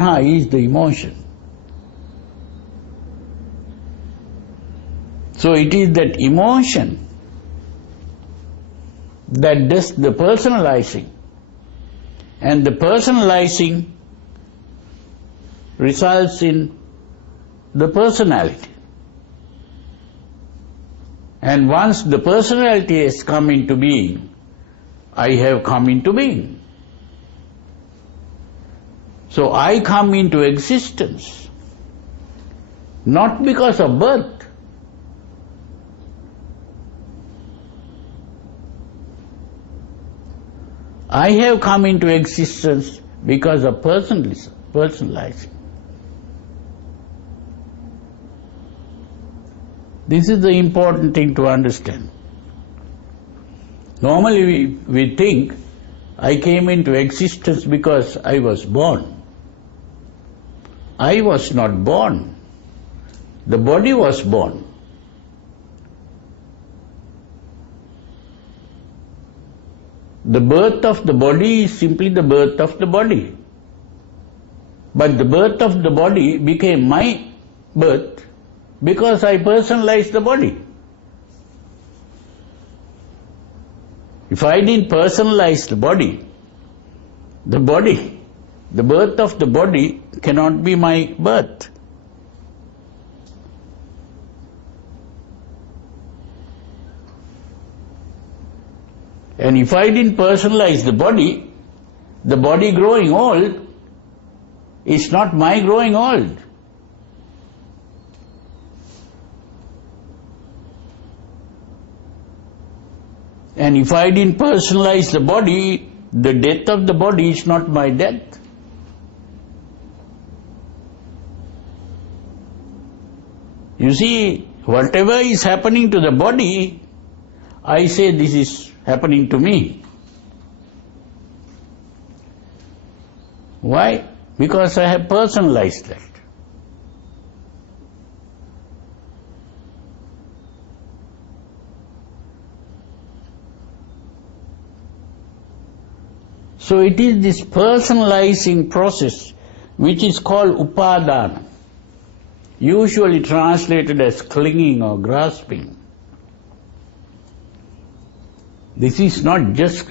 is the emotion. So it is that emotion that does the personalizing, and the personalizing results in the personality. And once the personality has come into being, I have come into being. So I come into existence, not because of birth. I have come into existence because of personalizing. This is the important thing to understand. Normally we think, I came into existence because I was born. I was not born. The body was born. The birth of the body is simply the birth of the body. But the birth of the body became my birth because I personalized the body. If I didn't personalize the birth of the body cannot be my birth. And if I didn't personalize the body growing old is not my growing old. And if I didn't personalize the body, the death of the body is not my death. You see, whatever is happening to the body, I say this is happening to me. Why? Because I have personalized that. So it is this personalizing process which is called upadana, usually translated as clinging or grasping. This is not just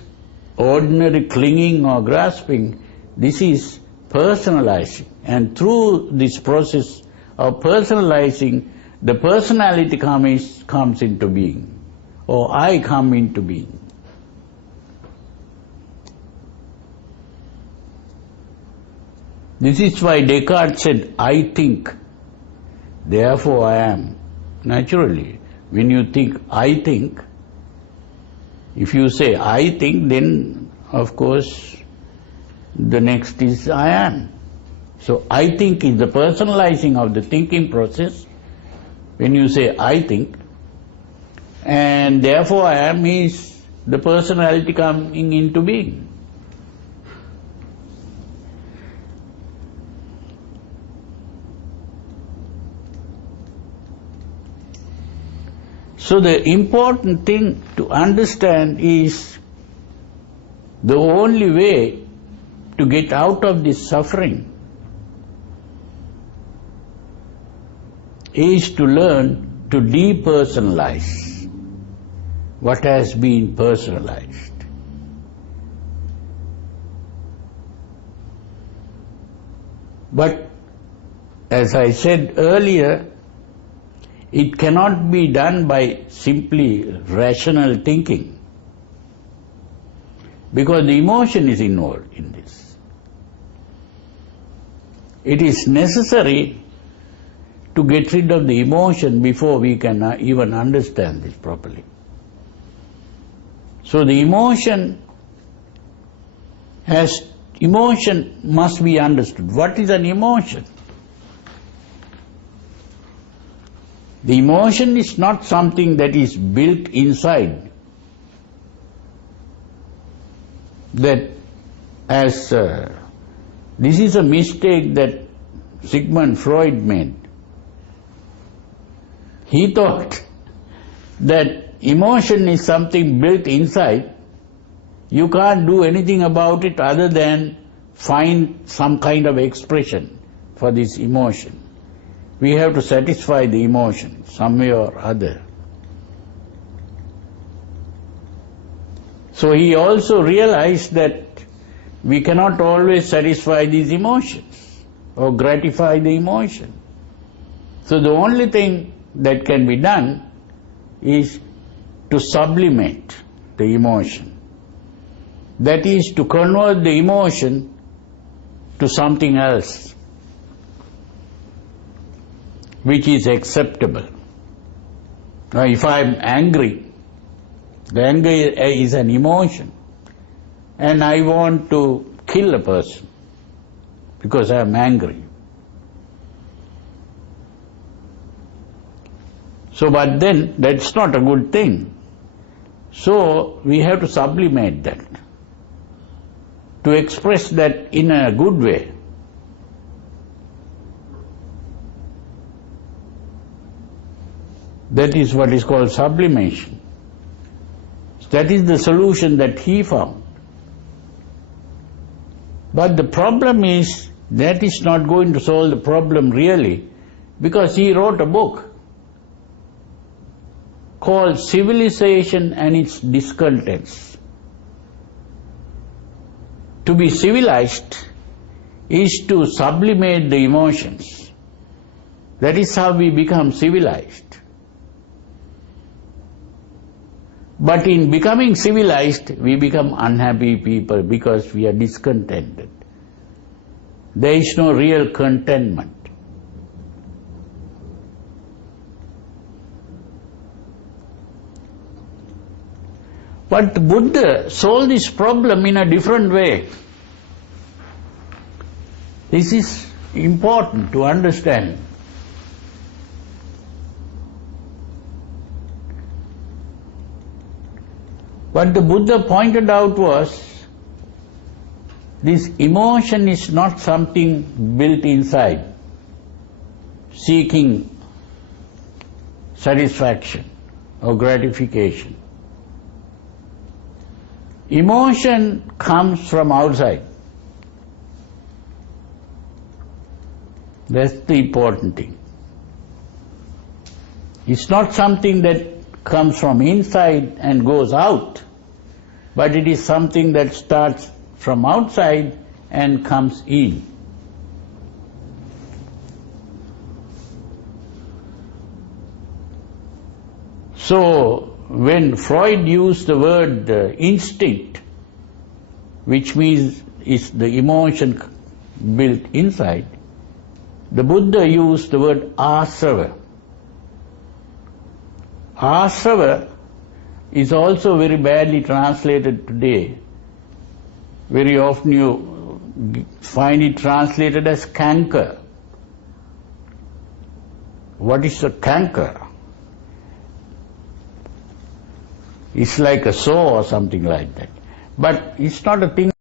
ordinary clinging or grasping, this is personalizing. And through this process of personalizing, the personality comes into being, or I come into being. This is why Descartes said, I think, therefore I am. Naturally, when you think, I think, if you say, I think, then, of course, the next is I am. So, I think is the personalizing of the thinking process. When you say, I think, and therefore I am is the personality coming into being. So the important thing to understand is the only way to get out of this suffering is to learn to depersonalize what has been personalized. But as I said earlier, it cannot be done by simply rational thinking, because the emotion is involved in this. It is necessary to get rid of the emotion before we can even understand this properly. So the emotion must be understood. What is an emotion? The emotion is not something that is built inside. This is a mistake that Sigmund Freud made. He thought that emotion is something built inside. You can't do anything about it other than find some kind of expression for this emotion. We have to satisfy the emotion some way or other. So he also realized that we cannot always satisfy these emotions or gratify the emotion. So the only thing that can be done is to sublimate the emotion. That is, to convert the emotion to something else which is acceptable. Now, if I am angry, the anger is an emotion, and I want to kill a person because I am angry. So, but then that's not a good thing. So we have to sublimate that, to express that in a good way. That is what is called sublimation. That is the solution that he found. But the problem is, that is not going to solve the problem really, because he wrote a book called Civilization and Its Discontents. To be civilized is to sublimate the emotions. That is how we become civilized. But in becoming civilized, we become unhappy people because we are discontented. There is no real contentment. But Buddha solved this problem in a different way. This is important to understand. What the Buddha pointed out was, this emotion is not something built inside, seeking satisfaction or gratification. Emotion comes from outside. That's the important thing. It's not something that comes from inside and goes out, but it is something that starts from outside and comes in. So, when Freud used the word instinct, which means is the emotion built inside, the Buddha used the word asava. Asava is also very badly translated today. Very often you find it translated as canker. What is a canker? It's like a sore or something like that. But it's not a thing